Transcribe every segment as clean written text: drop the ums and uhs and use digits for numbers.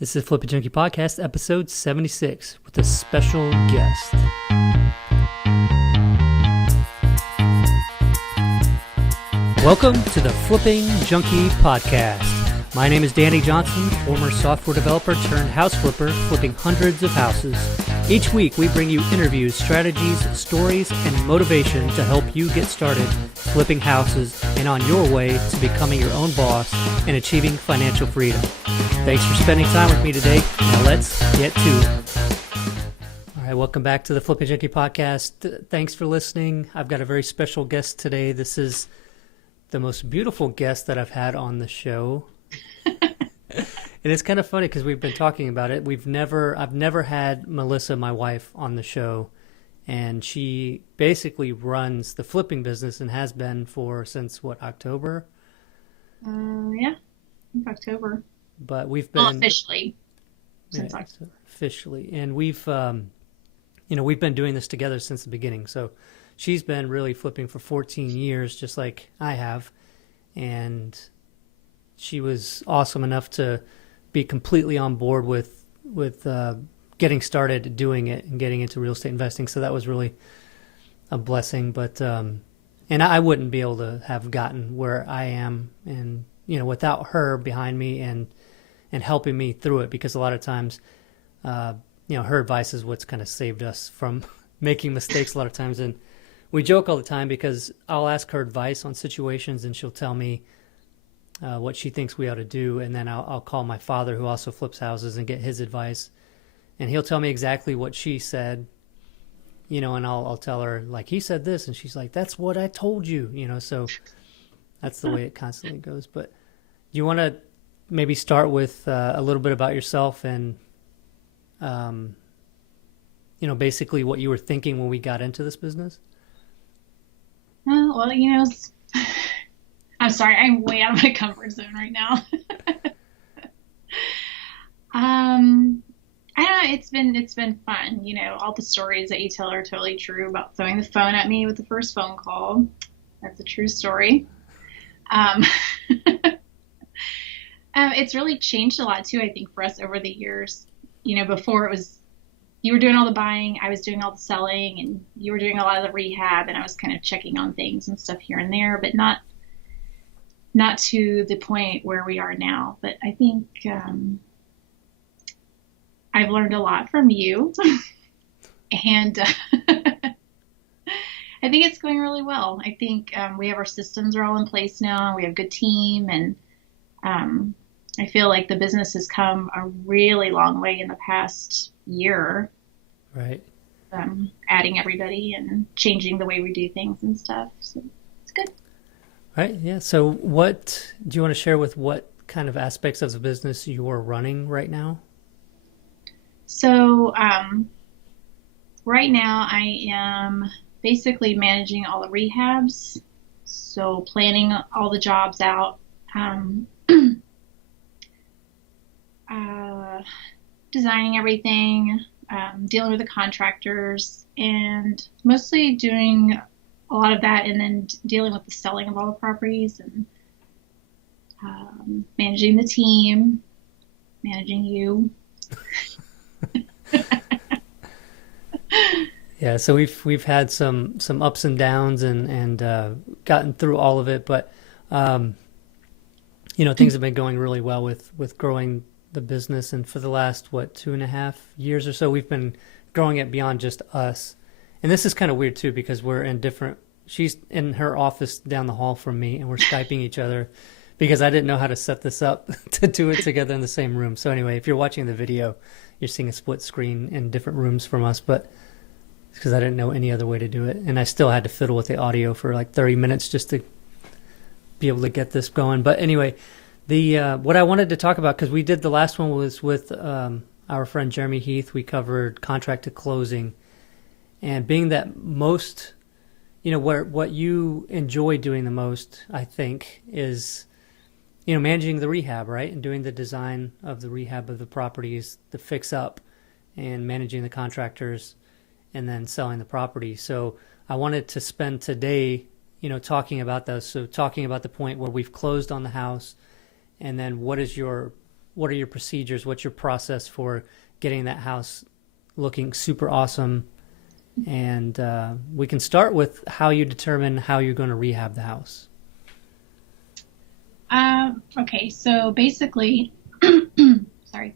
This is Flipping Junkie Podcast, episode 76, with a special guest. Welcome to the Flipping Junkie Podcast. My name is Danny Johnson, former software developer turned house flipper, flipping hundreds of houses. Each week, we bring you interviews, strategies, stories, and motivation to help you get started flipping houses and on your way to becoming your own boss and achieving financial freedom. Thanks for spending time with me today. Now let's get to it. All right, welcome back to the Flipping Junkie Podcast. Thanks for listening. I've got a very special guest today. This is the most beautiful guest that I've had on the show. And it's kind of funny because we've been talking about it. I've never had Melissa, my wife, on the show, and she basically runs the flipping business and has been since October? Yeah, October. But we've been officially since October. Officially, and we've been doing this together since the beginning. So she's been really flipping for 14 years, just like I have, and she was awesome enough to be completely on board with getting started doing it and getting into real estate investing. So that was really a blessing. But and I wouldn't be able to have gotten where I am, and without her behind me and helping me through it. Because a lot of times, her advice is what's kind of saved us from making mistakes a lot of times. And we joke all the time because I'll ask her advice on situations, and she'll tell me what she thinks we ought to do, and then I'll call my father, who also flips houses, and get his advice, and he'll tell me exactly what she said, and I'll tell her, like, he said this, and she's like, that's what I told you, so that's the way it constantly goes. But you want to maybe start with a little bit about yourself and basically what you were thinking when we got into this business? Well, I'm sorry, I'm way out of my comfort zone right now. I don't know, it's been fun. All the stories that you tell are totally true about throwing the phone at me with the first phone call. That's a true story. It's really changed a lot too, I think, for us over the years. Before it was, you were doing all the buying, I was doing all the selling, and you were doing a lot of the rehab, and I was kind of checking on things and stuff here and there, but not to the point where we are now. But I think I've learned a lot from you, and I think it's going really well. I think we have our systems are all in place now. We have a good team, and I feel like the business has come a really long way in the past year. Right. Adding everybody and changing the way we do things and stuff. So it's good. Right. Yeah. So what do you want to share with what kind of aspects of the business you're running right now? So right now I am basically managing all the rehabs. So planning all the jobs out, designing everything, dealing with the contractors, and mostly doing a lot of that, and then dealing with the selling of all the properties, and managing the team, managing you. Yeah, so we've had some ups and downs and gotten through all of it, but things have been going really well with growing the business. And for the last 2.5 years or so, we've been growing it beyond just us. And this is kind of weird too, because we're in she's in her office down the hall from me, and we're Skyping each other because I didn't know how to set this up to do it together in the same room. So anyway, if you're watching the video, you're seeing a split screen in different rooms from us, but it's because I didn't know any other way to do it. And I still had to fiddle with the audio for like 30 minutes just to be able to get this going. But anyway, what I wanted to talk about, because we did the last one was with our friend Jeremy Heath. We covered contract to closing, and being that most, what you enjoy doing the most, I think, is, managing the rehab, right? And doing the design of the rehab of the properties, the fix up, and managing the contractors, and then selling the property. So I wanted to spend today, talking about those. So talking about the point where we've closed on the house, and then what what are your procedures? What's your process for getting that house looking super awesome? And we can start with how you determine how you're going to rehab the house. Okay, so basically, sorry.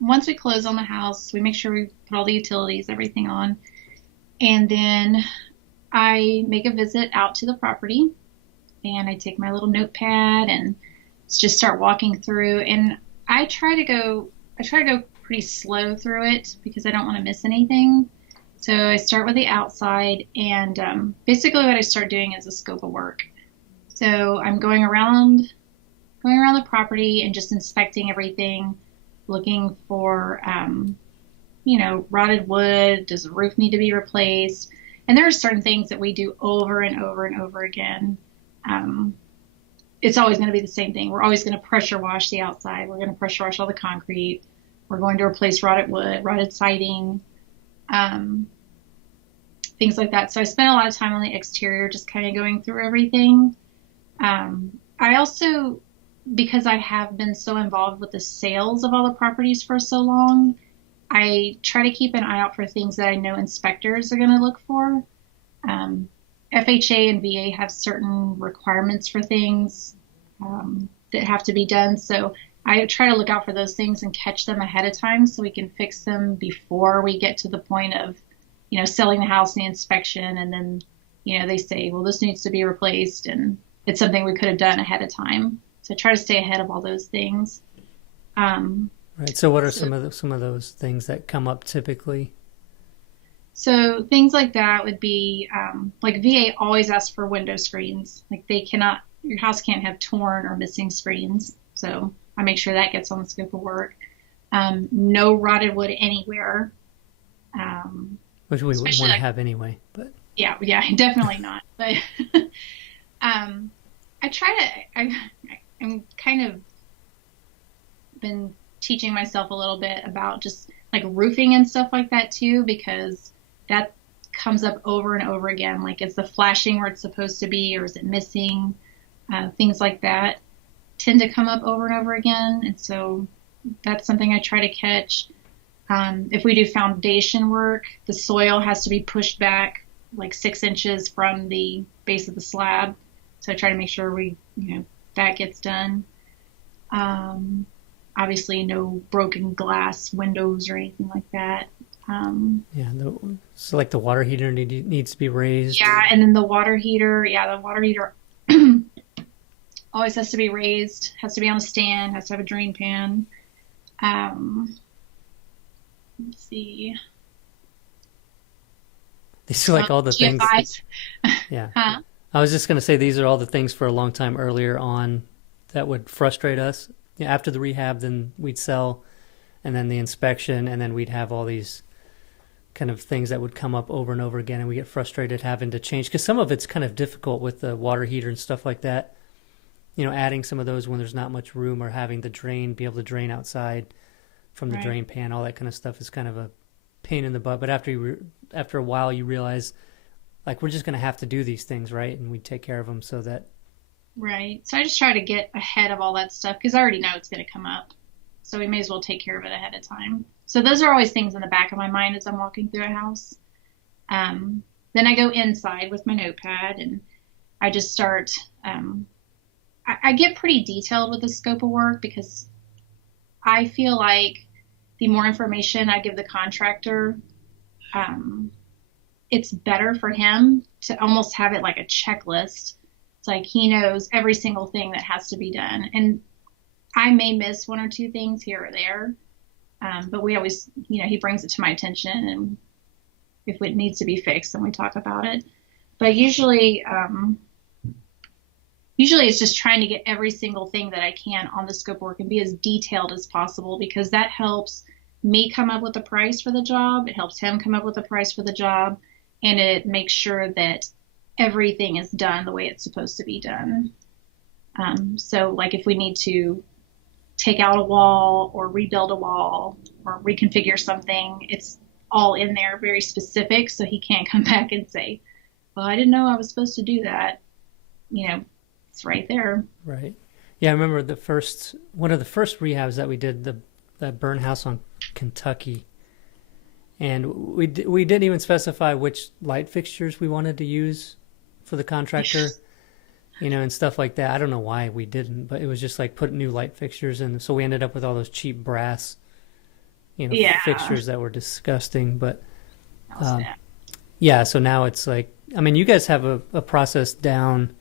Once we close on the house, we make sure we put all the utilities, everything on, and then I make a visit out to the property, and I take my little notepad and just start walking through. And I try to go pretty slow through it because I don't want to miss anything. So I start with the outside, and basically what I start doing is a scope of work. So I'm going around the property and just inspecting everything, looking for, rotted wood. Does the roof need to be replaced? And there are certain things that we do over and over and over again. It's always going to be the same thing. We're always going to pressure wash the outside. We're going to pressure wash all the concrete. We're going to replace rotted wood, rotted siding, things like that. So I spent a lot of time on the exterior, just kind of going through everything. I also, because I have been so involved with the sales of all the properties for so long, I try to keep an eye out for things that I know inspectors are going to look for. FHA and VA have certain requirements for things that have to be done. So I try to look out for those things and catch them ahead of time so we can fix them before we get to the point of, selling the house and the inspection. And then, they say, well, this needs to be replaced. And it's something we could have done ahead of time. So I try to stay ahead of all those things. Right. So what are some of those things that come up typically? So things like that would be like VA always asks for window screens. Like your house can't have torn or missing screens. So I make sure that gets on the scope of work. No rotted wood anywhere. Which we wouldn't want to have anyway, but yeah, definitely not. But I'm kind of been teaching myself a little bit about just like roofing and stuff like that too, because that comes up over and over again. Like, is the flashing where it's supposed to be, or is it missing? Things like that tend to come up over and over again. And so that's something I try to catch. If we do foundation work, the soil has to be pushed back like 6 inches from the base of the slab. So I try to make sure that gets done. Obviously no broken glass windows or anything like that. So like the water heater needs to be raised. Yeah, and then the water heater always has to be raised, has to be on a stand, has to have a drain pan. Let's see. These are like all the things. Yeah. Huh? I was just going to say these are all the things for a long time earlier on that would frustrate us. After the rehab, then we'd sell, and then the inspection, and then we'd have all these kind of things that would come up over and over again, and we get frustrated having to change because some of it's kind of difficult with the water heater and stuff like that. Adding some of those when there's not much room, or having the drain be able to drain outside from the drain pan, all that kind of stuff is kind of a pain in the butt. But after a while, you realize, like, we're just going to have to do these things, right? And we take care of them so that. Right. So I just try to get ahead of all that stuff because I already know it's going to come up. So we may as well take care of it ahead of time. So those are always things in the back of my mind as I'm walking through a house. Then I go inside with my notepad and I just start. I get pretty detailed with the scope of work because I feel like the more information I give the contractor, it's better for him to almost have it like a checklist. It's like he knows every single thing that has to be done. And I may miss one or two things here or there, but we always, he brings it to my attention. And if it needs to be fixed, then we talk about it. But usually it's just trying to get every single thing that I can on the scope of work and be as detailed as possible, because that helps me come up with a price for the job. It helps him come up with a price for the job, and it makes sure that everything is done the way it's supposed to be done. So like if we need to take out a wall or rebuild a wall or reconfigure something, it's all in there, very specific, so he can't come back and say, well, I didn't know I was supposed to do that. It's right there. Right. Yeah, I remember one of the first rehabs that we did, that burn house on Kentucky, and we didn't even specify which light fixtures we wanted to use for the contractor, and stuff like that. I don't know why we didn't, but it was just like put new light fixtures in. So we ended up with all those cheap brass, Yeah, fixtures that were disgusting. But that was bad. yeah, so now it's like, I mean, you guys have a process down.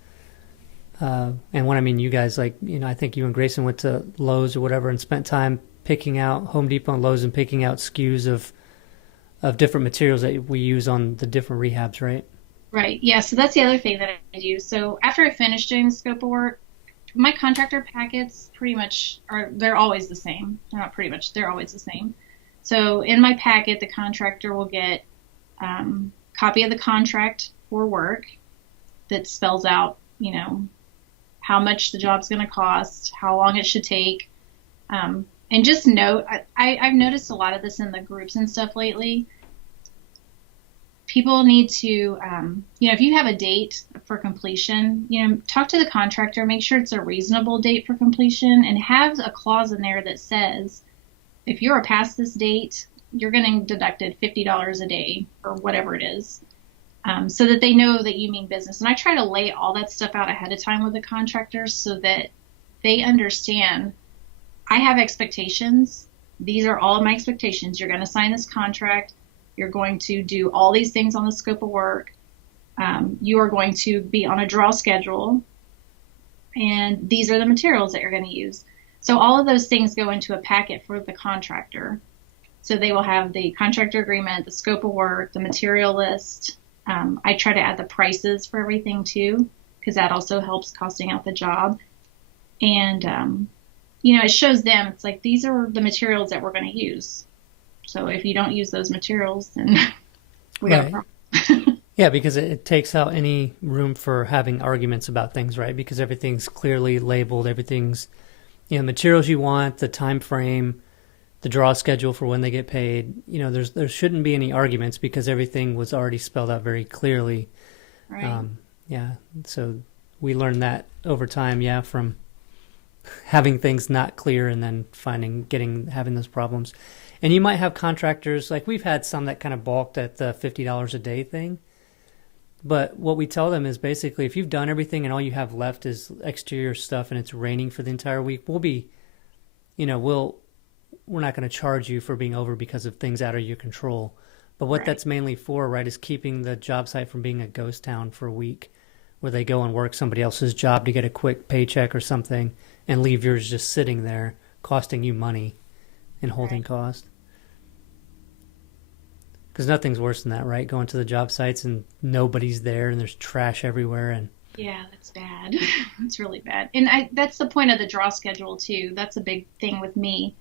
And when I mean you guys, like, I think you and Grayson went to Lowe's or whatever and spent time picking out Home Depot and Lowe's and picking out SKUs of different materials that we use on the different rehabs, right? Right. Yeah. So that's the other thing that I do. So after I finish doing the scope of work, my contractor packets pretty much they're always the same. They're not pretty much, they're always the same. So in my packet, the contractor will get copy of the contract for work that spells out, how much the job's going to cost, how long it should take. And just note, I've noticed a lot of this in the groups and stuff lately. People need to, if you have a date for completion, talk to the contractor, make sure it's a reasonable date for completion, and have a clause in there that says, if you're past this date, you're getting deducted $50 a day or whatever it is, so that they know that you mean business. And I try to lay all that stuff out ahead of time with the contractors so that they understand I have expectations. These are all of my expectations. You're going to sign this contract. You're going to do all these things on the scope of work. You are going to be on a draw schedule. And these are the materials that you're going to use. So all of those things go into a packet for the contractor. So they will have the contractor agreement, the scope of work, the material list. I try to add the prices for everything too, because that also helps costing out the job. And, it shows them, it's like, these are the materials that we're going to use. So if you don't use those materials, then we got a problem. Yeah, because it takes out any room for having arguments about things, right? Because everything's clearly labeled, everything's, materials you want, the time frame, the draw schedule for when they get paid. There shouldn't be any arguments because everything was already spelled out very clearly. Right. Yeah, so we learned that over time, from having things not clear and then having those problems. And you might have contractors, like we've had some that kind of balked at the $50 a day thing. But what we tell them is basically, if you've done everything and all you have left is exterior stuff and it's raining for the entire week, we're not going to charge you for being over because of things out of your control. But what that's mainly for, right, is keeping the job site from being a ghost town for a week where they go and work somebody else's job to get a quick paycheck or something and leave yours just sitting there costing you money and holding cost. Because nothing's worse than that, right? Going to the job sites and nobody's there and there's trash everywhere. And yeah, that's bad. It's really bad. And that's the point of the draw schedule too. That's a big thing with me.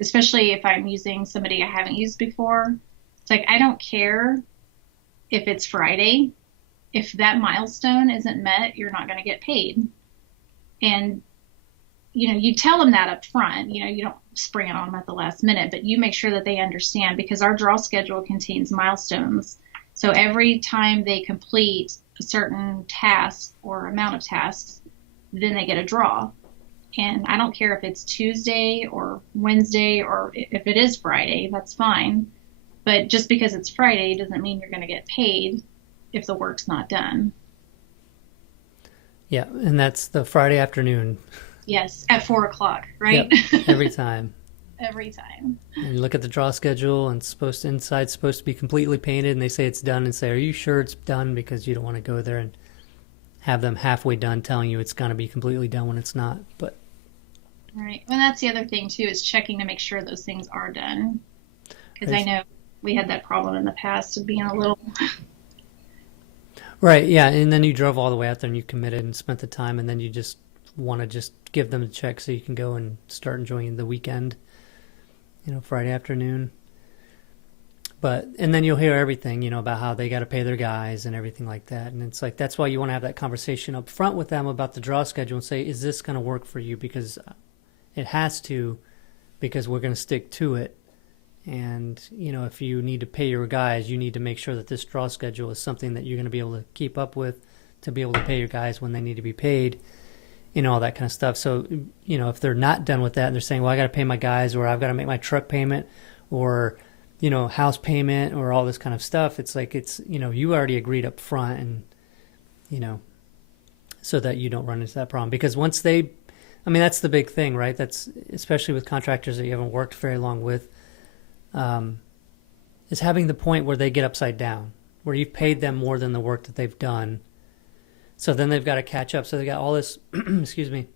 Especially if I'm using somebody I haven't used before. It's like, I don't care if it's Friday. If that milestone isn't met, you're not going to get paid. And, you tell them that up front. You don't spring it on them at the last minute, but you make sure that they understand, because our draw schedule contains milestones. So every time they complete a certain task or amount of tasks, then they get a draw. And I don't care if it's Tuesday or Wednesday or if it is Friday, that's fine. But just because it's Friday doesn't mean you're going to get paid if the work's not done. Yeah, and that's the Friday afternoon. Yes, at 4:00, right? Yep, every time. Every time. And you look at the draw schedule, and inside's supposed to be completely painted, and they say it's done, and say, "Are you sure it's done?" Because you don't want to go there and have them halfway done telling you it's going to be completely done when it's not. But right. Well, that's the other thing too, is checking to make sure those things are done. Because I know we had that problem in the past of being a little. Right, yeah, and then you drove all the way out there and you committed and spent the time, and then you just want to just give them a check so you can go and start enjoying the weekend, Friday afternoon. And then you'll hear everything, about how they got to pay their guys and everything like that. And it's like, that's why you want to have that conversation up front with them about the draw schedule and say, is this going to work for you? Because it has to, because we're going to stick to it. And, if you need to pay your guys, you need to make sure that this draw schedule is something that you're going to be able to keep up with to be able to pay your guys when they need to be paid. all that kind of stuff. So, if they're not done with that and they're saying, well, I got to pay my guys, or I've got to make my truck payment, or, house payment, or all this kind of stuff, it's like, you already agreed up front, and, so that you don't run into that problem. Because that's the big thing, right? That's especially with contractors that you haven't worked very long with, is having the point where they get upside down, where you've paid them more than the work that they've done. So then they've got to catch up. So they got all this, excuse me,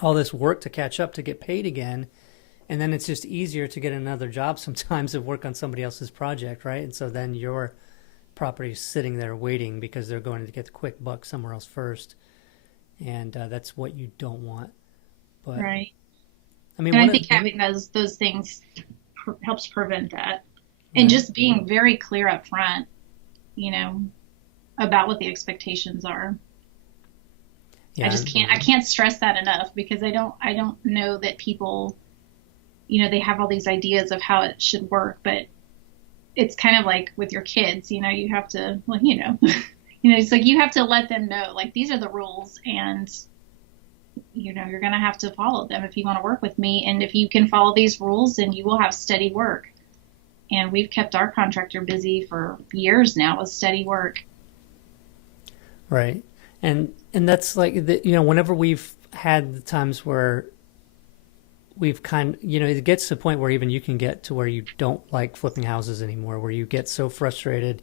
all this work to catch up to get paid again. And then it's just easier to get another job sometimes and work on somebody else's project, right? And so then your property is sitting there waiting because they're going to get the quick buck somewhere else first. And that's what you don't want. But, right. I mean, and I think having those things helps prevent that. And right. Just being very clear up front, about what the expectations are. Yeah, I can't stress that enough, because I don't know that people, they have all these ideas of how it should work, but it's kind of like with your kids, you have to, well, it's like you have to let them know, like, these are the rules, and you're going to have to follow them if you want to work with me. And if you can follow these rules, then you will have steady work. And we've kept our contractor busy for years now with steady work. Right. And that's like, whenever we've had the times where we've it gets to the point where even you can get to where you don't like flipping houses anymore, where you get so frustrated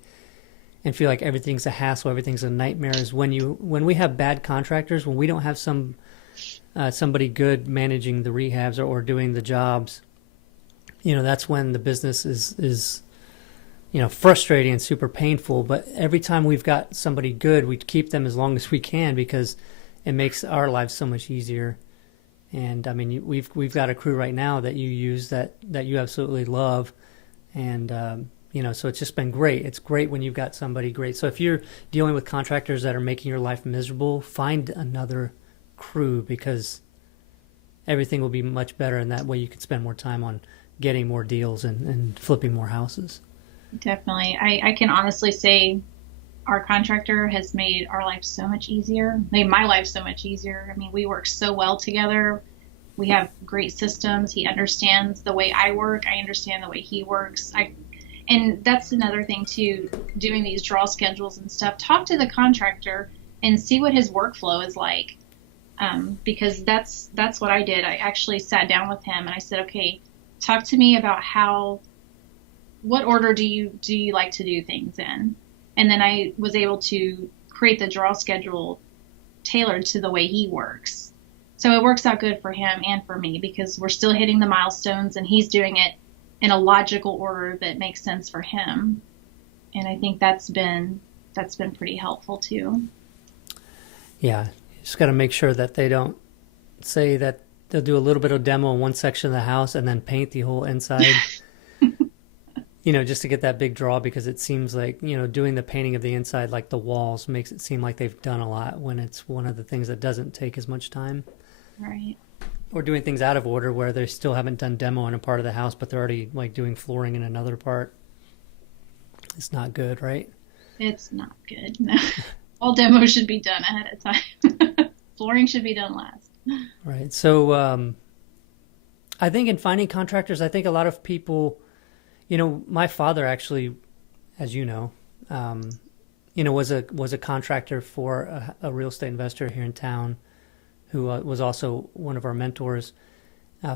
and feel like everything's a hassle, everything's a nightmare, is when we have bad contractors, when we don't have somebody good managing the rehabs or doing the jobs, that's when the business is frustrating and super painful. But every time we've got somebody good, we keep them as long as we can, because it makes our lives so much easier. And I mean, we've got a crew right now that you use that you absolutely love, and so it's just been great. It's great when you've got somebody great. So if you're dealing with contractors that are making your life miserable, find another crew, because everything will be much better, and that way you can spend more time on getting more deals and flipping more houses. Definitely. I can honestly say our contractor has made our life so much easier, made my life so much easier. I mean, we work so well together. We have great systems. He understands the way I work. I understand the way he works. And that's another thing too, doing these draw schedules and stuff. Talk to the contractor and see what his workflow is like. Because that's what I did. I actually sat down with him and I said, okay, talk to me about what order do you like to do things in? And then I was able to create the draw schedule tailored to the way he works. So it works out good for him and for me, because we're still hitting the milestones and he's doing it in a logical order that makes sense for him. And I think that's been pretty helpful too. Yeah. You just got to make sure that they don't say that they'll do a little bit of demo in one section of the house and then paint the whole inside, just to get that big draw, because it seems like, doing the painting of the inside, like the walls, makes it seem like they've done a lot, when it's one of the things that doesn't take as much time. Right. Or doing things out of order where they still haven't done demo in a part of the house, but they're already like doing flooring in another part. It's not good, right? It's not good. No. All demo should be done ahead of time. Flooring should be done last. Right. So I think in finding contractors, I think a lot of people, my father actually, as you know, was a contractor for a real estate investor here in town, who was also one of our mentors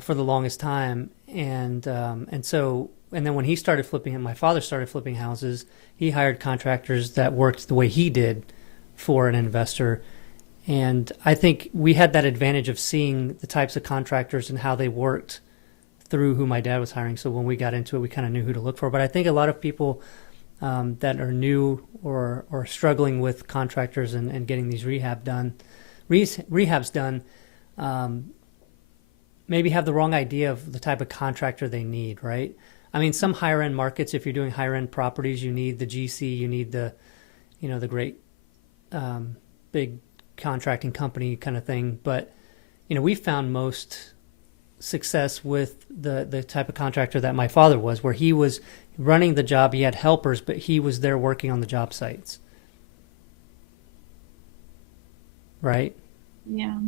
for the longest time. And then when he started flipping, my father started flipping houses, he hired contractors that worked the way he did for an investor. And I think we had that advantage of seeing the types of contractors and how they worked through who my dad was hiring. So when we got into it, we kind of knew who to look for. But I think a lot of people that are new or struggling with contractors and getting these rehabs done, maybe have the wrong idea of the type of contractor they need, right? I mean, some higher end markets, if you're doing higher end properties, you need the GC, you need the great big contracting company kind of thing. But we found most success with the type of contractor that my father was, where he was running the job, he had helpers, but he was there working on the job sites, right? Yeah.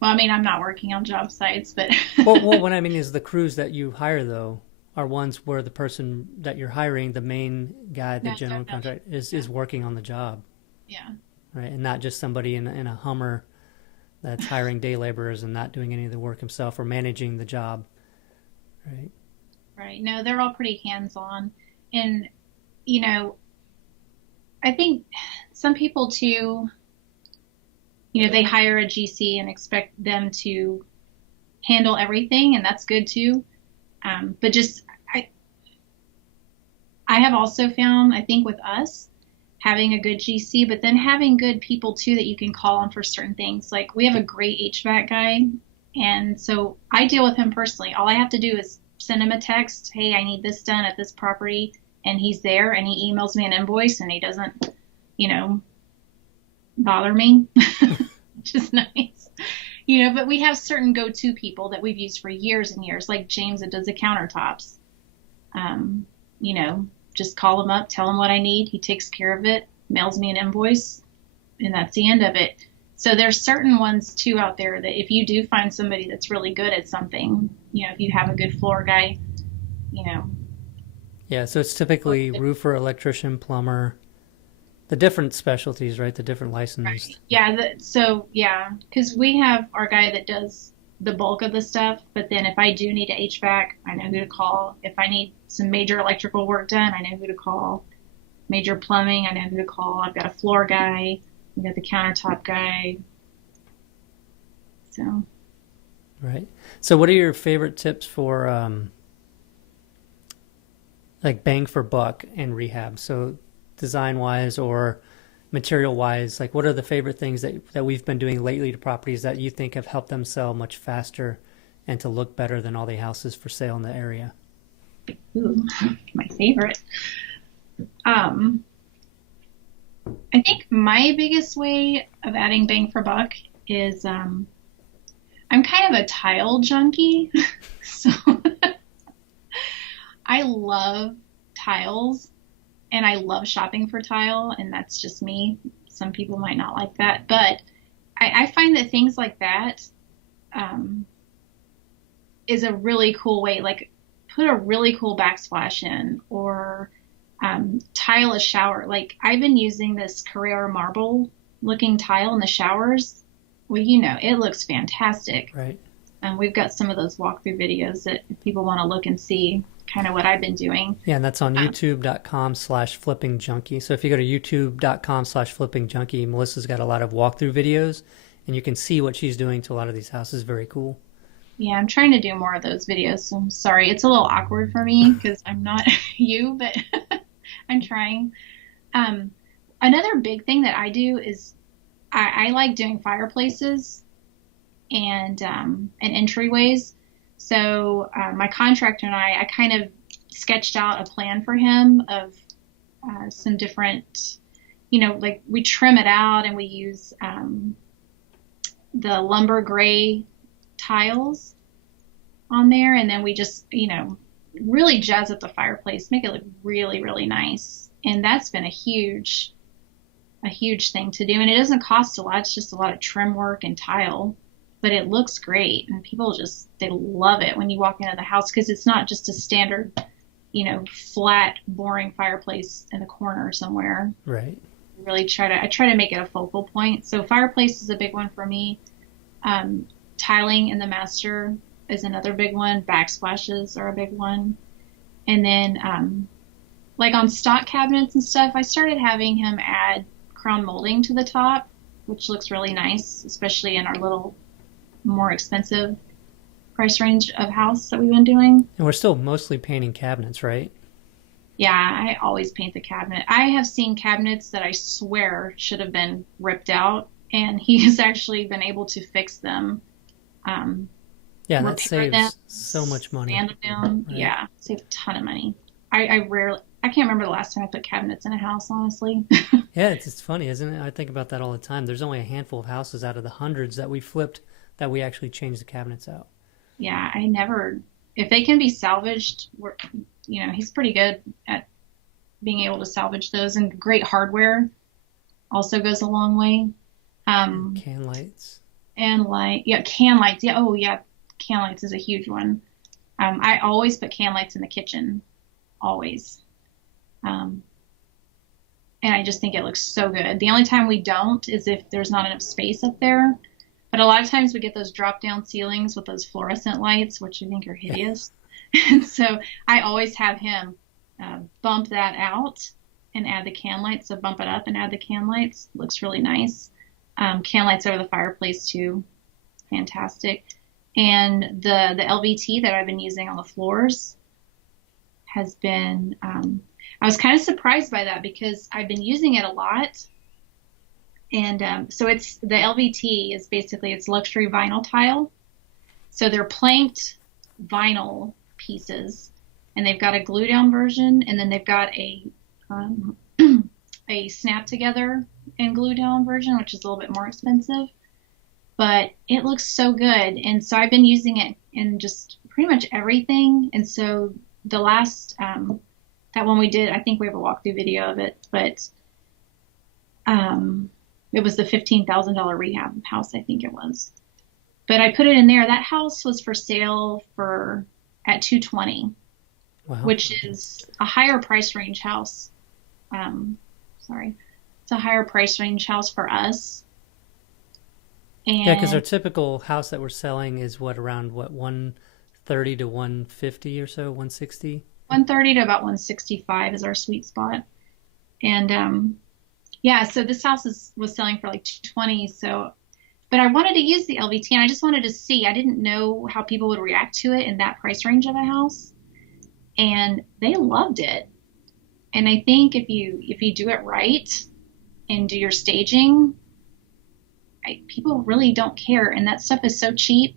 Well, I mean, I'm not working on job sites, but Well, what I mean is the crews that you hire though are ones where the person that you're hiring, the main guy, the no, general no, contractor, yeah, is working on the job, yeah, right? And not just somebody in a Hummer that's hiring day laborers and not doing any of the work himself or managing the job, right? right. No, they're all pretty hands-on, and you know, I think some people too, they hire a GC and expect them to handle everything, and that's good too. But just I, I have also found, I think with us having a good GC, but then having good people too that you can call on for certain things. Like we have a great HVAC guy, and so I deal with him personally. All I have to do is send him a text, hey, I need this done at this property, and he's there, and he emails me an invoice, and he doesn't, you know, bother me, which is nice. But we have certain go-to people that we've used for years and years, like James that does the countertops. Um, you know, just call him up, tell him what I need. He takes care of it, mails me an invoice, and that's the end of it. So there's certain ones too out there that if you do find somebody that's really good at something, if you have a good floor guy, you know, Yeah, so it's typically roofer, electrician, plumber, the different specialties, right? The different licensed. right. Yeah. Yeah, because we have our guy that does the bulk of the stuff, but then if I do need a HVAC, I know who to call. If I need some major electrical work done, I know who to call. Major plumbing, I know who to call. I've got a floor guy. We got the countertop guy. So. Right. So what are your favorite tips for like bang for buck and rehab? So design wise or material wise, like what are the favorite things that we've been doing lately to properties that you think have helped them sell much faster and to look better than all the houses for sale in the area? Ooh, my favorite. Um, I think my biggest way of adding bang for buck is I'm kind of a tile junkie. So I love tiles and I love shopping for tile, and that's just me. Some people might not like that, but I find that things like that um, is a really cool way. Like put a really cool backsplash in, or tile a shower. Like I've been using this Carrera marble looking tile in the showers. Well, it looks fantastic. Right. And we've got some of those walkthrough videos that if people want to look and see kind of what I've been doing. Yeah, and that's on youtube.com/flippingjunkie. So if you go to youtube.com/flippingjunkie, Melissa's got a lot of walkthrough videos, and you can see what she's doing to a lot of these houses. Very cool. Yeah, I'm trying to do more of those videos. So I'm sorry. It's a little awkward for me because I'm not you, but I'm trying. Another big thing that I do is I like doing fireplaces and entryways. So my contractor and I kind of sketched out a plan for him of some different, like we trim it out and we use the lumber gray tiles on there, and then we just, really jazz up the fireplace, make it look really, really nice. And that's been a huge thing to do. And it doesn't cost a lot. It's just a lot of trim work and tile, but it looks great. And people they love it when you walk into the house because it's not just a standard, flat, boring fireplace in the corner somewhere. Right. I try to make it a focal point. So fireplace is a big one for me. Tiling in the master is another big one. Backsplashes are a big one. And then, like on stock cabinets and stuff, I started having him add crown molding to the top, which looks really nice, especially in our little more expensive price range of house that we've been doing. And we're still mostly painting cabinets, right? Yeah, I always paint the cabinet. I have seen cabinets that I swear should have been ripped out, and he has actually been able to fix them. Yeah, that saves them, so much money. Sand them down. Right. Yeah, save a ton of money. I can't remember the last time I put cabinets in a house, honestly. Yeah, it's funny, isn't it? I think about that all the time. There's only a handful of houses out of the hundreds that we flipped that we actually changed the cabinets out. Yeah, if they can be salvaged, he's pretty good at being able to salvage those, and great hardware also goes a long way. Can lights. And yeah, can lights. Yeah, oh yeah, can lights is a huge one. I always put can lights in the kitchen, always. Um, and I just think it looks so good. The only time we don't is if there's not enough space up there. But a lot of times we get those drop down ceilings with those fluorescent lights, which I think are hideous. And so I always have him bump that out and add the can lights. So bump it up and add the can lights. Looks really nice. Can lights over the fireplace too. Fantastic. And the LVT that I've been using on the floors has been, I was kind of surprised by that because I've been using it a lot. And so it's the LVT is basically it's luxury vinyl tile. So they're planked vinyl pieces, and they've got a glue down version, and then they've got a a snap together and glue down version, which is a little bit more expensive. But it looks so good, and so I've been using it in just pretty much everything. And so the last that one we did, I think we have a walkthrough video of it, but it was the $15,000 rehab house, I think it was. But I put it in there. That house was for sale at $220,000, Wow. which is a higher price range house. It's a higher price range house for us. And Yeah, because our typical house that we're selling is around 130 to 150 or so, 160. 130 to about 165 is our sweet spot. And yeah, so this house was selling for like 220. So, but I wanted to use the LVT, and I just wanted to see. I didn't know how people would react to it in that price range of a house, and they loved it. And I think if you do it right and do your staging, people really don't care. And that stuff is so cheap,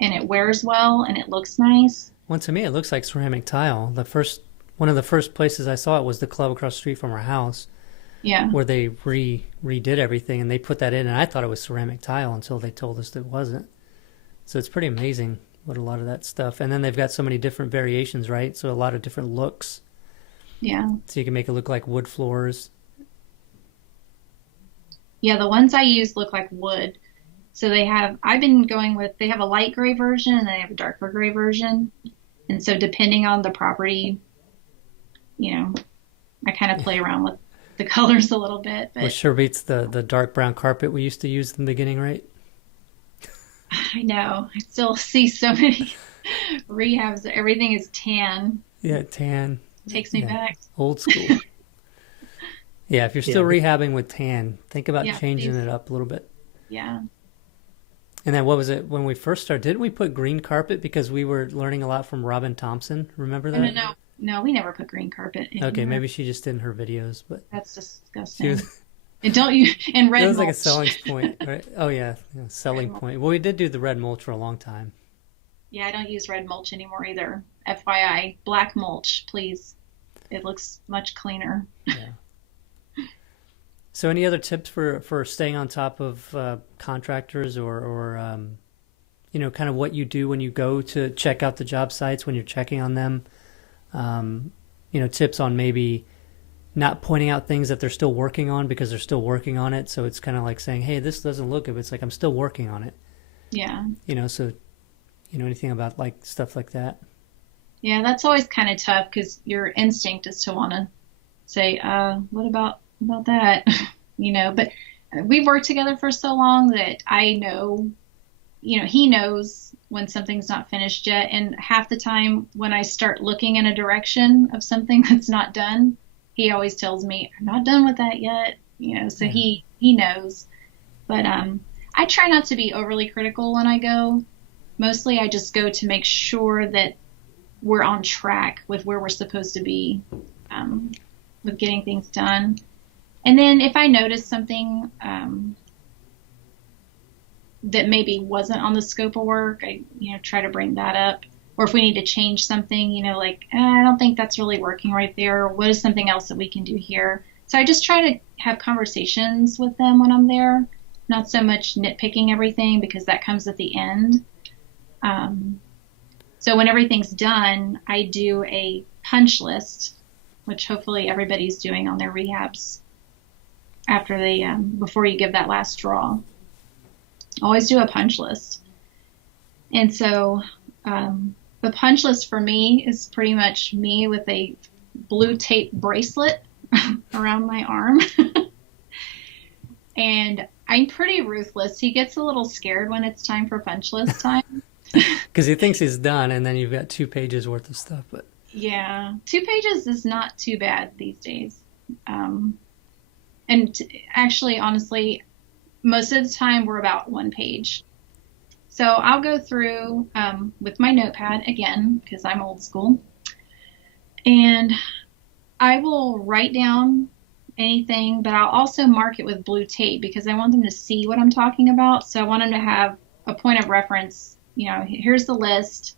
and it wears well, and it looks nice. Well, to me, it looks like ceramic tile. One of the first places I saw it was the club across the street from our house. Yeah. Where they redid everything, and they put that in, and I thought it was ceramic tile until they told us that it wasn't. So it's pretty amazing what a lot of that stuff. And then they've got so many different variations, right? So a lot of different looks. Yeah. So you can make it look like wood floors. Yeah, the ones I use look like wood. So they have a light gray version and they have a darker gray version. And so depending on the property, I kind of play around with the colors a little bit. But Which sure beats the dark brown carpet we used to use in the beginning, right? I know. I still see so many rehabs. Everything is tan. Yeah, tan. Takes me back. Old school. Yeah, if you're still rehabbing with tan, think about changing it up a little bit. Yeah. And then what was it when we first started? Didn't we put green carpet because we were learning a lot from Robin Thompson? Remember that? No, we never put green carpet in. Okay, maybe she just did in her videos, but that's disgusting. And don't you and red mulch. It was like a selling point, right? Oh yeah, selling point. Well, we did do the red mulch for a long time. Yeah, I don't use red mulch anymore either. FYI, black mulch, please. It looks much cleaner. Yeah. So any other tips for staying on top of contractors or kind of what you do when you go to check out the job sites, when you're checking on them? Tips on maybe not pointing out things that they're still working on because they're still working on it. So it's kind of like saying, hey, this doesn't look good. But it's like, I'm still working on it. Yeah. So, anything about like stuff like that? Yeah, that's always kind of tough because your instinct is to want to say, what about that? But we've worked together for so long that I know, he knows when something's not finished yet. And half the time when I start looking in a direction of something that's not done, he always tells me, I'm not done with that yet. So he knows. But I try not to be overly critical when I go. Mostly I just go to make sure that we're on track with where we're supposed to be with getting things done. And then if I notice something that maybe wasn't on the scope of work, I try to bring that up. Or if we need to change something, I don't think that's really working right there. What is something else that we can do here? So I just try to have conversations with them when I'm there, not so much nitpicking everything because that comes at the end. So when everything's done, I do a punch list, which hopefully everybody's doing on their rehabs after before you give that last draw. Always do a punch list. And so the punch list for me is pretty much me with a blue tape bracelet around my arm. And I'm pretty ruthless. He gets a little scared when it's time for punch list time. Because he thinks he's done, and then you've got 2 pages worth of stuff. But Yeah, 2 pages is not too bad these days. Um, Actually, honestly, most of the time we're about 1 page. So I'll go through with my notepad again, because I'm old school, and I will write down anything, but I'll also mark it with blue tape because I want them to see what I'm talking about. So I want them to have a point of reference. Here's the list.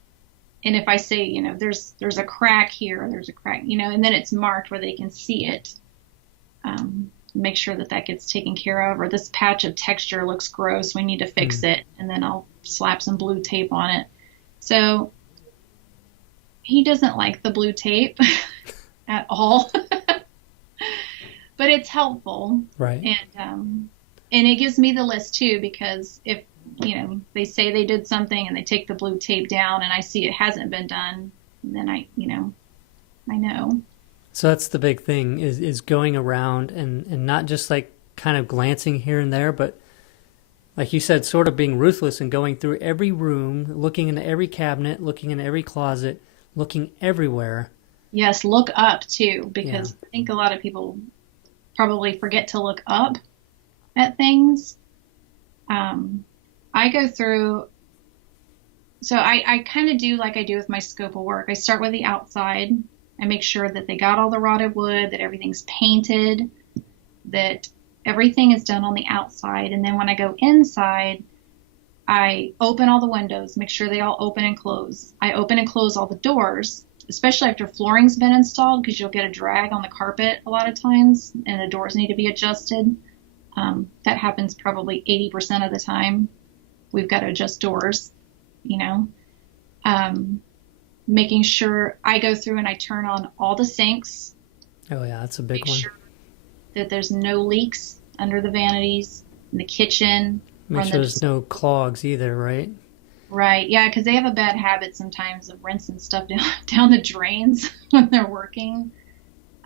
And if I say, there's a crack here, there's a crack, and then it's marked where they can see it. Make sure that gets taken care of. Or this patch of texture looks gross, we need to fix it. And then I'll slap some blue tape on it. So he doesn't like the blue tape at all. But it's helpful. right. And it gives me the list too, because if, they say they did something and they take the blue tape down and I see it hasn't been done, then I know. So that's the big thing is going around and not just like kind of glancing here and there, but like you said, sort of being ruthless and going through every room, looking into every cabinet, looking in every closet, looking everywhere. Yes, look up too, because I think a lot of people probably forget to look up at things. I go through, so I kind of do like I do with my scope of work. I start with the outside. I make sure that they got all the rotted wood, that everything's painted, that everything is done on the outside. And then when I go inside, I open all the windows, make sure they all open and close. I open and close all the doors, especially after flooring's been installed, because you'll get a drag on the carpet a lot of times and the doors need to be adjusted. That happens probably 80% of the time. We've got to adjust doors, making sure I go through and I turn on all the sinks. Oh yeah, that's a big one. Sure that there's no leaks under the vanities in the kitchen. Make sure there's no clogs either, right? Right, yeah, because they have a bad habit sometimes of rinsing stuff down the drains when they're working.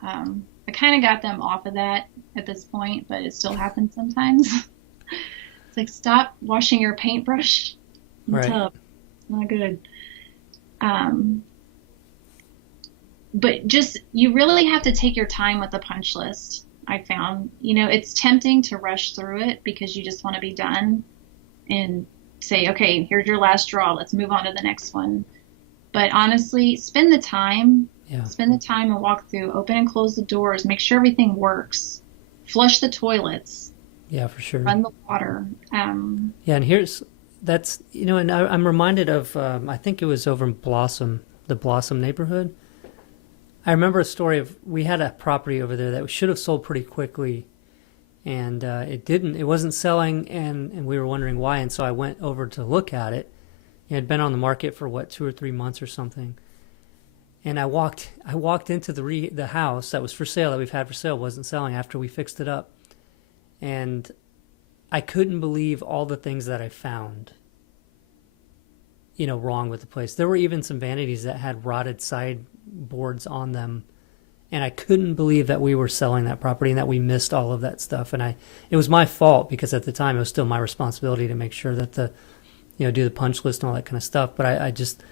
I kind of got them off of that at this point, but it still happens sometimes. It's like, stop washing your paintbrush in the tub. It's not good. But just, you really have to take your time with the punch list, I found. It's tempting to rush through it because you just want to be done and say, okay, here's your last draw. Let's move on to the next one. But honestly, spend the time. Yeah. Spend the time and walk through, open and close the doors, make sure everything works, flush the toilets. Yeah, for sure. Run the water. Yeah, and and I'm reminded of, I think it was over in the Blossom neighborhood. I remember a story of, we had a property over there that should have sold pretty quickly, and it didn't. It wasn't selling, and we were wondering why, and so I went over to look at it. It had been on the market for, 2 or 3 months or something. And I walked into the house that was for sale, that we've had for sale, wasn't selling after we fixed it up. And I couldn't believe all the things that I found, wrong with the place. There were even some vanities that had rotted sideboards on them. And I couldn't believe that we were selling that property and that we missed all of that stuff. And it was my fault, because at the time it was still my responsibility to make sure that do the punch list and all that kind of stuff. But I just,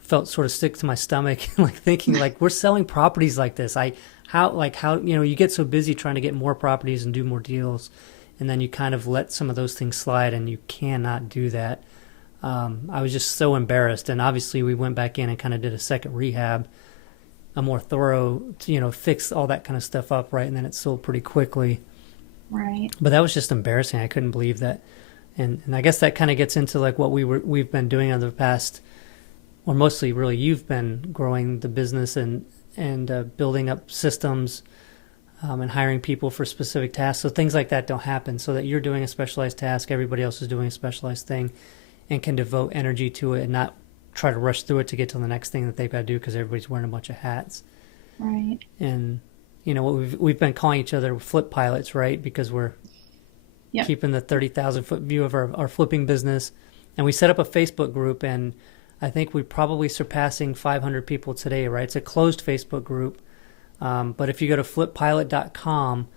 felt sort of sick to my stomach, like thinking, like, we're selling properties like this. How you get so busy trying to get more properties and do more deals, and then you kind of let some of those things slide, and you cannot do that. I was just so embarrassed, and obviously we went back in and kind of did a second rehab, a more thorough, fix all that kind of stuff up, right, and then it sold pretty quickly. Right. But that was just embarrassing. I couldn't believe that, and I guess that kind of gets into like what we've been doing over the past. Or mostly, really, you've been growing the business and building up systems and hiring people for specific tasks. So things like that don't happen, so that you're doing a specialized task, everybody else is doing a specialized thing, and can devote energy to it and not try to rush through it to get to the next thing that they've got to do because everybody's wearing a bunch of hats. Right. And, what we've been calling each other flip pilots, right? Because we're Yep. keeping the 30,000 foot view of our flipping business. And we set up a Facebook group, and I think we're probably surpassing 500 people today, right? It's a closed Facebook group. But if you go to flippilot.com,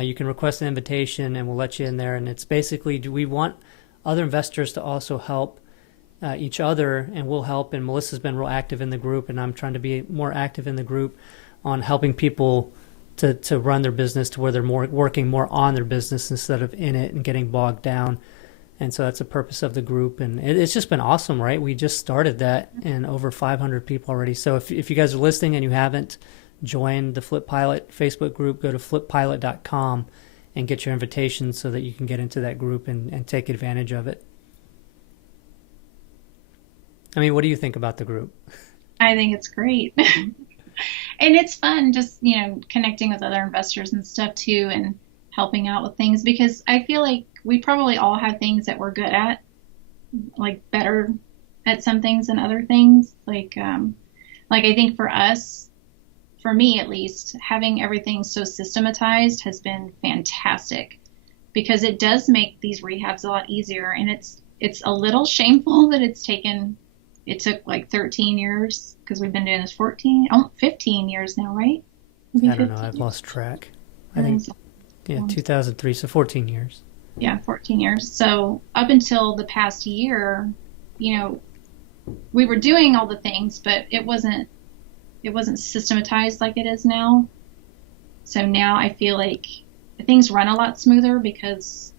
you can request an invitation and we'll let you in there. And it's basically, do we want other investors to also help each other, and we'll help. And Melissa's been real active in the group, and I'm trying to be more active in the group on helping people to run their business to where they're working more on their business instead of in it and getting bogged down. And so that's the purpose of the group. And it's just been awesome, right? We just started that, and over 500 people already. So if you guys are listening and you haven't joined the Flip Pilot Facebook group, go to flippilot.com and get your invitation so that you can get into that group and take advantage of it. I mean, what do you think about the group? I think it's great. And it's fun just, connecting with other investors and stuff too, and helping out with things, because I feel like we probably all have things that we're good at, like better at some things than other things. Like I think for us, for me at least, having everything so systematized has been fantastic, because it does make these rehabs a lot easier. And it's a little shameful that it took like 13 years, because we've been doing this 15 years now, right? Maybe I don't know. I've lost track. I think, so. Yeah, 2003, so 14 years. Yeah, 14 years. So up until the past year, we were doing all the things, but it wasn't systematized like it is now. So now I feel like things run a lot smoother because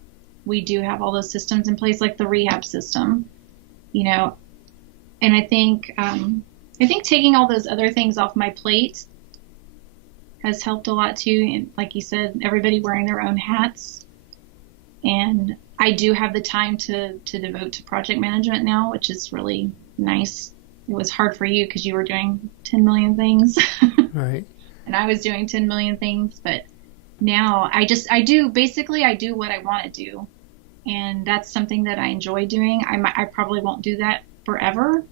we do have all those systems in place, like the rehab system, and I think taking all those other things off my plate has helped a lot too. And like you said, everybody wearing their own hats. And I do have the time to devote to project management now, which is really nice. It was hard for you because you were doing 10 million things. Right. And I was doing 10 million things. But now I do what I want to do. And that's something that I enjoy doing. I probably won't do that forever,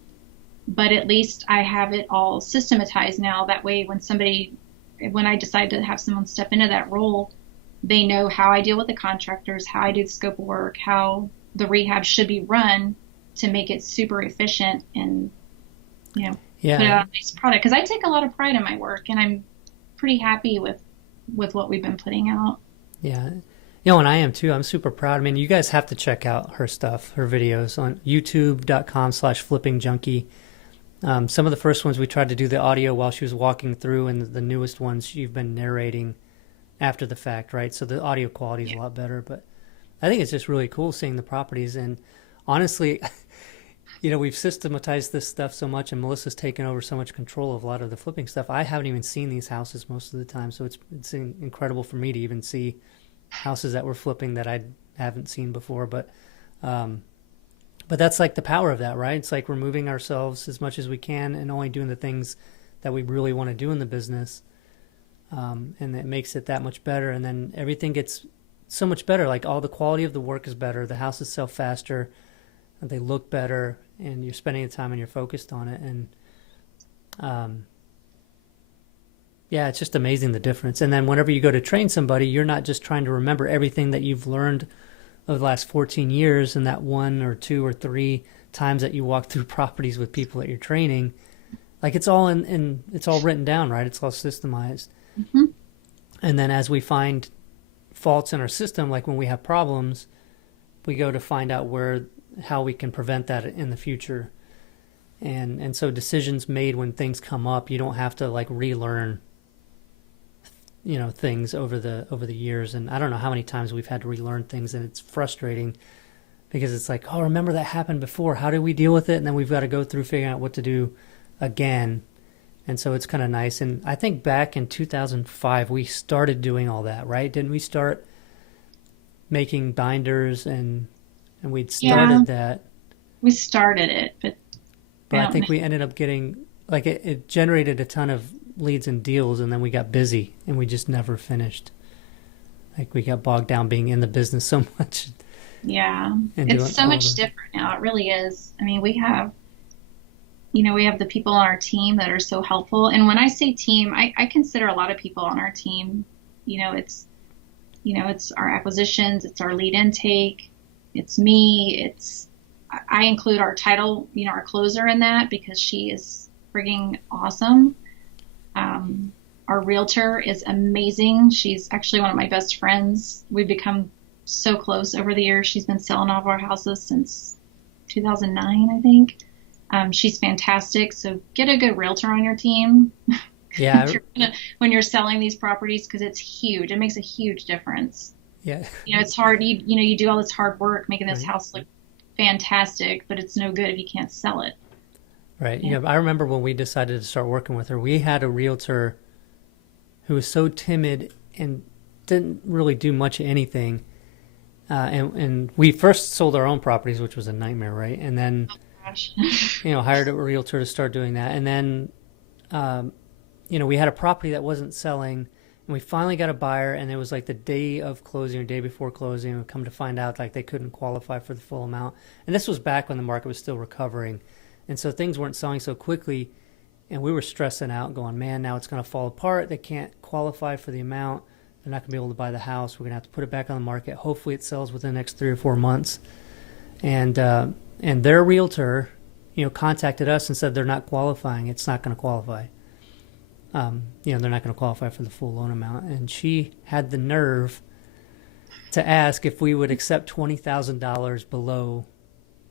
but at least I have it all systematized now. That way, when I decide to have someone step into that role, they know how I deal with the contractors, how I do the scope of work, how the rehab should be run to make it super efficient and, put out a nice product. Because I take a lot of pride in my work, and I'm pretty happy with what we've been putting out. Yeah. And I am too. I'm super proud. I mean, you guys have to check out her stuff, her videos on youtube.com/flippingjunkie. Some of the first ones we tried to do the audio while she was walking through, and the newest ones you've been narrating after the fact, right? So the audio quality is a lot better. But I think it's just really cool seeing the properties. And honestly, we've systematized this stuff so much, and Melissa's taken over so much control of a lot of the flipping stuff. I haven't even seen these houses most of the time, so it's incredible for me to even see houses that we're flipping that I haven't seen before. But that's like the power of that, right? It's like removing ourselves as much as we can and only doing the things that we really want to do in the business. And it makes it that much better. And then everything gets so much better. Like all the quality of the work is better. The houses sell faster. And they look better. And you're spending the time and you're focused on it. And it's just amazing the difference. And then whenever you go to train somebody, you're not just trying to remember everything that you've learned over the last 14 years and that 1 or 2 or 3 times that you walk through properties with people that you're training. Like it's all it's all written down, right? It's all systemized. Mm-hmm. And then as we find faults in our system, like when we have problems, we go to find out how we can prevent that in the future. And so decisions made when things come up, you don't have to like relearn things over the years. And I don't know how many times we've had to relearn things, and it's frustrating because it's like, oh, remember that happened before, how did we deal with it? And then we've got to go through figuring out what to do again. And so it's kind of nice. And I think back in 2005 we started doing all that, right? Didn't we start making binders and we'd started that? We started it, but I think we ended up getting like it generated a ton of leads and deals, and then we got busy and we just never finished. Like we got bogged down being in the business so much. Yeah, it's so much different now. It really is. I mean, we have the people on our team that are so helpful. And when I say team, I consider a lot of people on our team, it's it's our acquisitions, it's our lead intake, it's me, I include our title, our closer in that because she is frigging awesome. Our realtor is amazing. She's actually one of my best friends. We've become so close over the years. She's been selling all of our houses since 2009, I think. She's fantastic. So get a good realtor on your team. Yeah. When you're selling these properties, because it's huge. It makes a huge difference. Yeah. It's hard. You do all this hard work making this house look fantastic, but it's no good if you can't sell it. Right. Yeah. I remember when we decided to start working with her, we had a realtor who was so timid and didn't really do much of anything. And we first sold our own properties, which was a nightmare, right? And then, hired a realtor to start doing that. And then, we had a property that wasn't selling, and we finally got a buyer, and it was like the day of closing or day before closing, and we come to find out like they couldn't qualify for the full amount. And this was back when the market was still recovering. And so things weren't selling so quickly, and we were stressing out going, man, now it's going to fall apart. They can't qualify for the amount. They're not going to be able to buy the house. We're going to have to put it back on the market. Hopefully it sells within the next 3 or 4 months. And their realtor, contacted us and said they're not qualifying. It's not going to qualify. They're not going to qualify for the full loan amount. And she had the nerve to ask if we would accept $20,000 below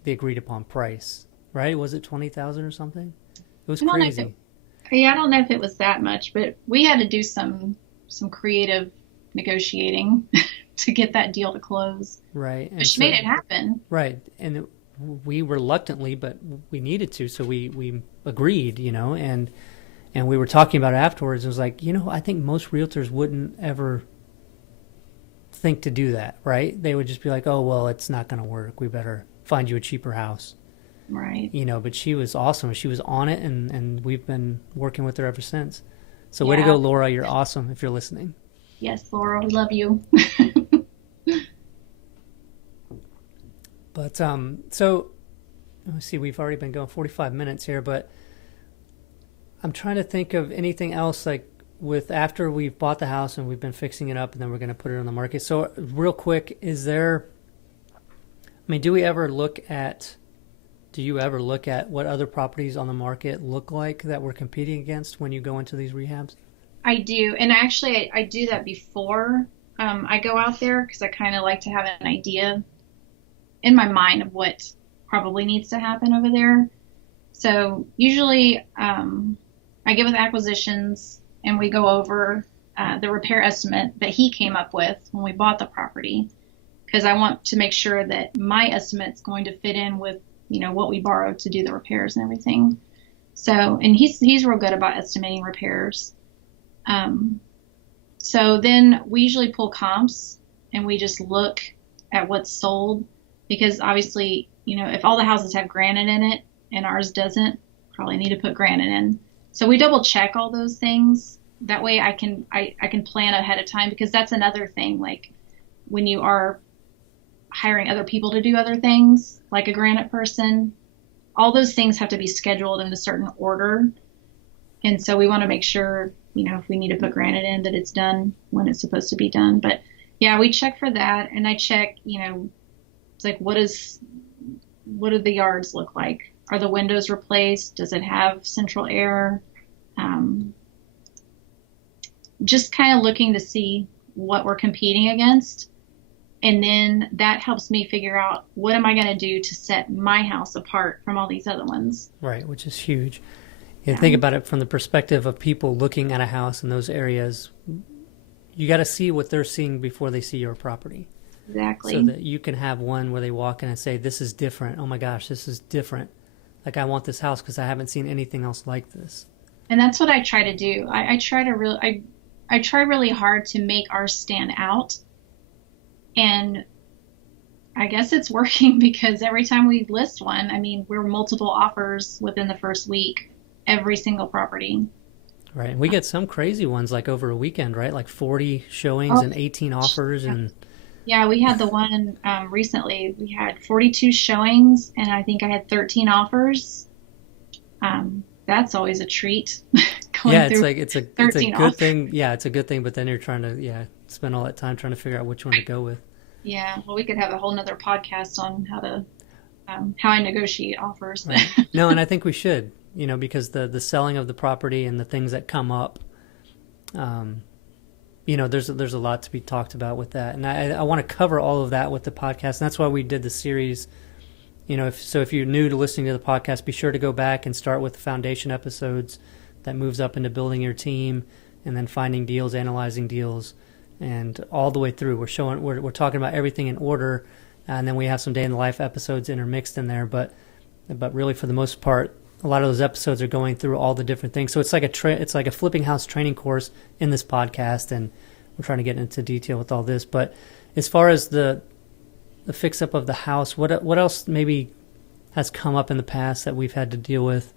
the agreed upon price. Right? Was it $20,000 or something? It was crazy. I don't know if it was that much, but we had to do some creative negotiating to get that deal to close. Right. But she made it happen. Right. And we reluctantly, but we needed to, so we agreed, and we were talking about it afterwards. It was like, I think most realtors wouldn't ever think to do that, right? They would just be like, oh, well, it's not going to work. We better find you a cheaper house. Right. But she was awesome. She was on it, and we've been working with her ever since. So way to go, Laura. You're awesome if you're listening. Yes, Laura, we love you. But so let's see, we've already been going 45 minutes here, but I'm trying to think of anything else like with after we've bought the house and we've been fixing it up and then we're going to put it on the market. So real quick, do you ever look at what other properties on the market look like that we're competing against when you go into these rehabs? I do. And actually, I do that before I go out there because I kind of like to have an idea in my mind of what probably needs to happen over there. So usually I get with acquisitions and we go over the repair estimate that he came up with when we bought the property, because I want to make sure that my estimate's going to fit in with what we borrowed to do the repairs and everything. So, and he's real good about estimating repairs. So then we usually pull comps and we just look at what's sold, because obviously, if all the houses have granite in it and ours doesn't, probably need to put granite in. So we double check all those things. That way I can plan ahead of time, because that's another thing. Like when you are hiring other people to do other things, like a granite person, all those things have to be scheduled in a certain order. And so we want to make sure, if we need to put granite in, that it's done when it's supposed to be done. But yeah, we check for that. And I check, it's like, what do the yards look like? Are the windows replaced? Does it have central air? Just kind of looking to see what we're competing against. And then that helps me figure out what am I going to do to set my house apart from all these other ones. Right, which is huge. And think about it from the perspective of people looking at a house in those areas. You got to see what they're seeing before they see your property. Exactly. So that you can have one where they walk in and say, this is different. Oh my gosh, this is different. Like, I want this house because I haven't seen anything else like this. And that's what I try to do. I try really hard to make ours stand out. And I guess it's working, because every time we list one, we're multiple offers within the first week, every single property. Right. And we get some crazy ones like over a weekend, right? Like 40 showings and 18 offers. And yeah, we had the one recently. We had 42 showings and I think I had 13 offers. That's always a treat. Yeah, it's a good thing. Yeah, it's a good thing. But then you're trying to spend all that time trying to figure out which one to go with. Yeah, well, we could have a whole nother podcast on how I negotiate offers. Right. No, and I think we should, because the selling of the property and the things that come up, there's a lot to be talked about with that. And I want to cover all of that with the podcast. And that's why we did the series. If you're new to listening to the podcast, be sure to go back and start with the foundation episodes that moves up into building your team and then finding deals, analyzing deals, and all the way through. We're talking about everything in order, and then we have some day in the life episodes intermixed in there. But really, for the most part, a lot of those episodes are going through all the different things. So it's like a flipping house training course in this podcast, and we're trying to get into detail with all this. But as far as the fix up of the house, what else maybe has come up in the past that we've had to deal with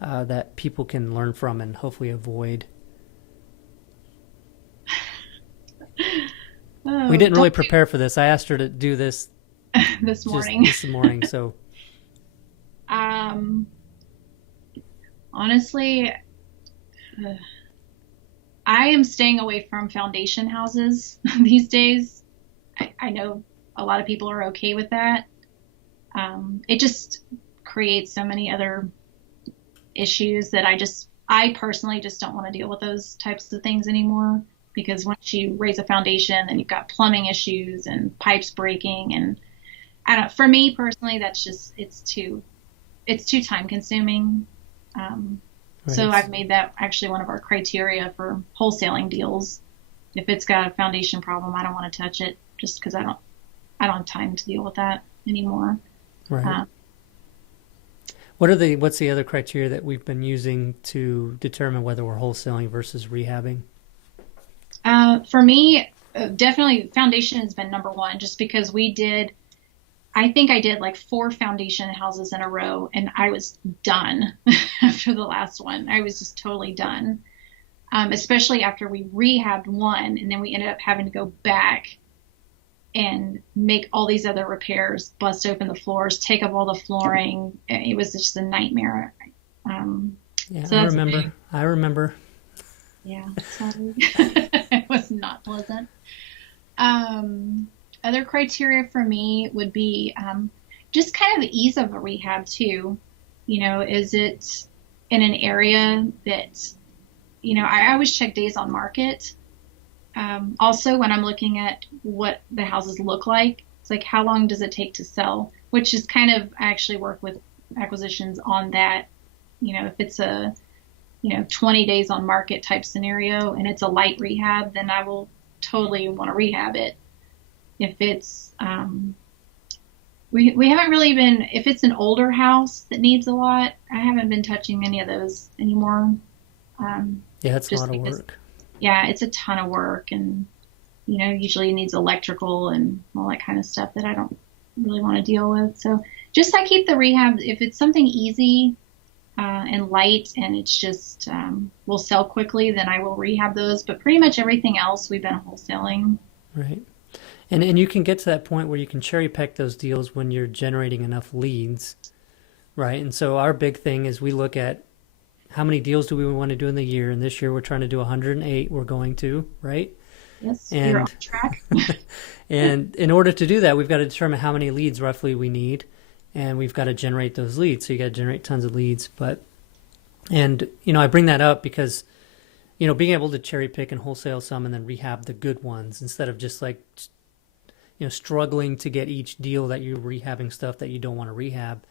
that people can learn from and hopefully avoid? We didn't really prepare for this. I asked her to do this this morning. This morning, so. Honestly, I am staying away from foundation houses these days. I know a lot of people are okay with that. It just creates so many other issues that I personally just don't want to deal with those types of things anymore, because once you raise a foundation, then you've got plumbing issues and pipes breaking, and for me personally, it's too time consuming. Right. So I've made that actually one of our criteria for wholesaling deals. If it's got a foundation problem, I don't want to touch it, just because I don't have time to deal with that anymore. Right. What's the other criteria that we've been using to determine whether we're wholesaling versus rehabbing? For me, definitely foundation has been number one, just because I think I did like 4 foundation houses in a row, and I was done after the last one. I was just totally done, especially after we rehabbed one, and then we ended up having to go back and make all these other repairs, bust open the floors, take up all the flooring. It was just a nightmare. Yeah, so I remember. Yeah, sorry. It was not pleasant. Other criteria for me would be just kind of the ease of a rehab too. Is it in an area that, I always check days on market. Also, when I'm looking at what the houses look like, it's like, how long does it take to sell? Which is kind of, I actually work with acquisitions on that. If it's a, 20 days on market type scenario and it's a light rehab, then I will totally want to rehab it. If it's, we haven't really been, if it's an older house that needs a lot, I haven't been touching any of those anymore. Yeah, it's a lot of work. Yeah, it's a ton of work, and, usually it needs electrical and all that kind of stuff that I don't really want to deal with. So just I keep the rehab, if it's something easy and light and it's just will sell quickly, then I will rehab those. But pretty much everything else we've been wholesaling. Right. And you can get to that point where you can cherry pick those deals when you're generating enough leads, right? And so our big thing is we look at how many deals do we want to do in the year, and this year we're trying to do 108. We're going to, right? Yes, you're on track. And in order to do that, we've got to determine how many leads roughly we need, and we've got to generate those leads. So you got to generate tons of leads. And I bring that up because, being able to cherry pick and wholesale some and then rehab the good ones instead of just like, struggling to get each deal that you're rehabbing stuff that you don't want to rehab.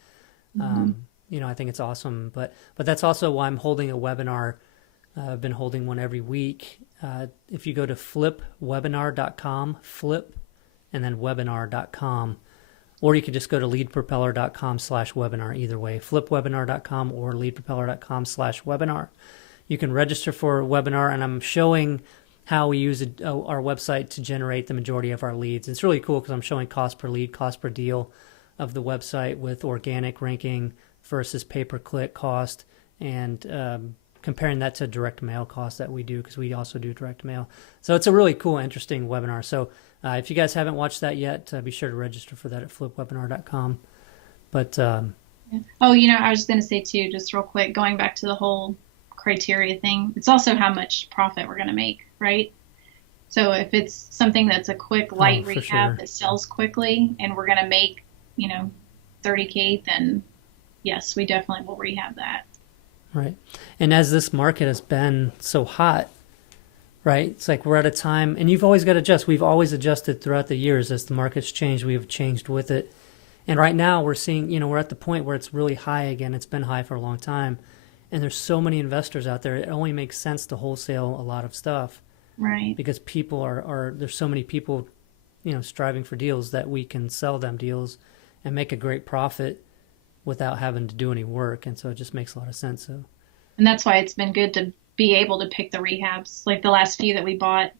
Mm-hmm. I think it's awesome, but that's also why I'm holding a webinar. I've been holding one every week. If you go to flipwebinar.com, flip, and then webinar.com, or you could just go to leadpropeller.com/webinar, either way, flipwebinar.com or leadpropeller.com/webinar. You can register for a webinar, and I'm showing how we use our website to generate the majority of our leads. It's really cool because I'm showing cost per lead, cost per deal of the website with organic ranking versus pay-per-click cost, and comparing that to direct mail costs that we do, because we also do direct mail. So it's a really cool, interesting webinar. So if you guys haven't watched that yet, be sure to register for that at flipwebinar.com. But I was going to say too, just real quick, going back to the whole criteria thing, it's also how much profit we're going to make, right? So if it's something that's a quick, Oh, light for rehab sure. that sells quickly and we're going to make, 30K, then yes, we definitely will rehab that. Right. And as this market has been so hot, right? It's like we're at a time, and you've always got to adjust. We've always adjusted throughout the years as the market's changed. We've changed with it. And right now we're seeing, we're at the point where it's really high again. It's been high for a long time. And there's so many investors out there. It only makes sense to wholesale a lot of stuff Right. because people there's so many people, striving for deals that we can sell them deals and make a great profit without having to do any work. And so it just makes a lot of sense. So, And that's why it's been good to be able to pick the rehabs. Like the last few that we bought,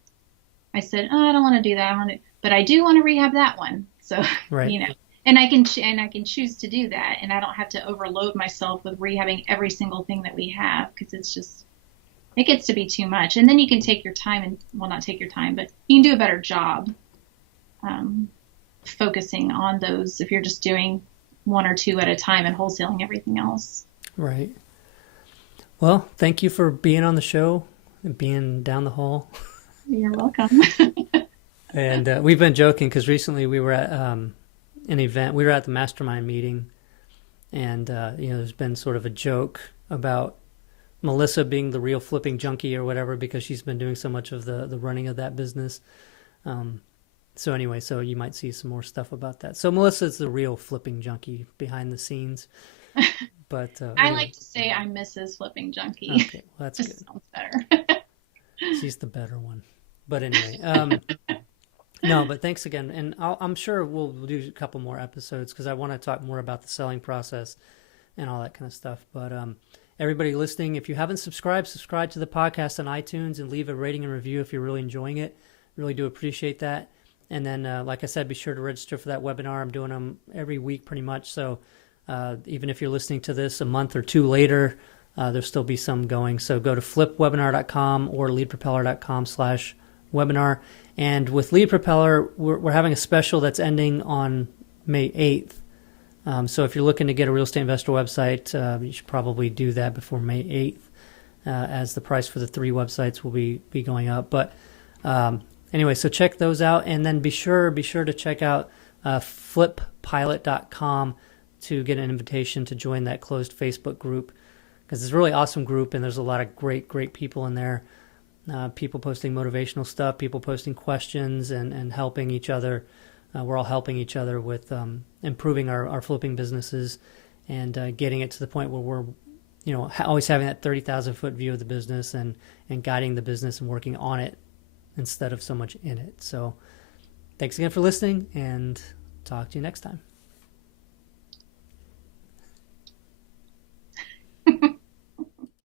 I said, oh, I don't want to do that. But I do want to rehab that one. So, right. and I can choose to do that, and I don't have to overload myself with rehabbing every single thing that we have because it gets to be too much. And then you can take your time and, well, not take your time, but you can do a better job um, focusing on those if you're just doing one or two at a time and wholesaling everything else. Right. Well, thank you for being on the show and being down the hall. You're welcome. And we've been joking because recently we were at an event. We were at the mastermind meeting, and there's been sort of a joke about Melissa being the real flipping junkie or whatever because she's been doing so much of the running of that business. So anyway, so you might see some more stuff about that. So Melissa's the real flipping junkie behind the scenes. But I anyway. like to say I'm Mrs. Flipping Junkie. Okay, well, that's Just good. sounds better. She's the better one. But anyway, no, but thanks again. And I'm sure we'll do a couple more episodes because I want to talk more about the selling process and all that kind of stuff. But everybody listening, if you haven't subscribed, subscribe to the podcast on iTunes and leave a rating and review if you're really enjoying it. Really do appreciate that. And then, like I said, be sure to register for that webinar. I'm doing them every week pretty much. So even if you're listening to this a month or two later, there'll still be some going. So go to flipwebinar.com or leadpropeller.com/webinar. And with Lead Propeller, we're having a special that's ending on May 8th. So if you're looking to get a real estate investor website, you should probably do that before May 8th, as the price for the 3 websites will be going up. But anyway, so check those out, and then be sure to check out flippilot.com to get an invitation to join that closed Facebook group, because it's a really awesome group, and there's a lot of great people in there. People posting motivational stuff, people posting questions and helping each other. We're all helping each other with improving our flipping businesses and getting it to the point where we're, always having that 30,000 foot view of the business and guiding the business and working on it instead of so much in it. So thanks again for listening, and talk to you next time.